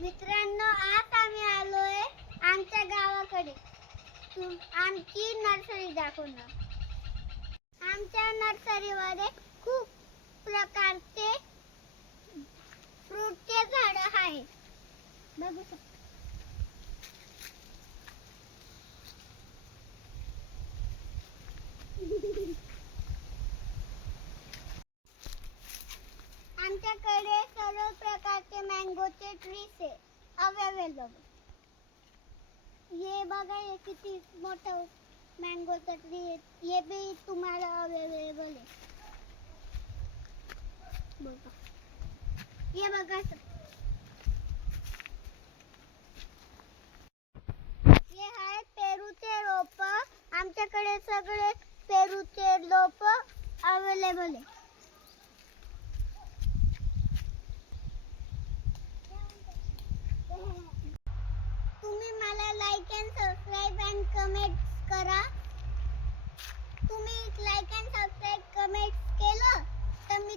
मित्रांनो, आज आम्ही आलोय आमच्या गावाकडे. आमची नर्सरी दाखवणार. आमच्या नर्सरीमध्ये खूप प्रकारचे फ्रूटचे झाड आहेत. बघू शकता. आमच्याकडे सर्व प्रकारचे मँगोचे ट्रीज आहे अवेलेबल. ये बघा, हे किती मोठं मँगोचं ट्री आहे. हे बी तुम्हाला अवेलेबल आहे. बघा, हे बघा. हे आहे पेरूचे रोप. आमच्याकडे सगळे पेरूचे रोप अवेलेबल आहे. तुम्ही मला like and subscribe and comment करा. तुम्ही लाईक अँड सबस्क्राईब कमेंट केलं तर मी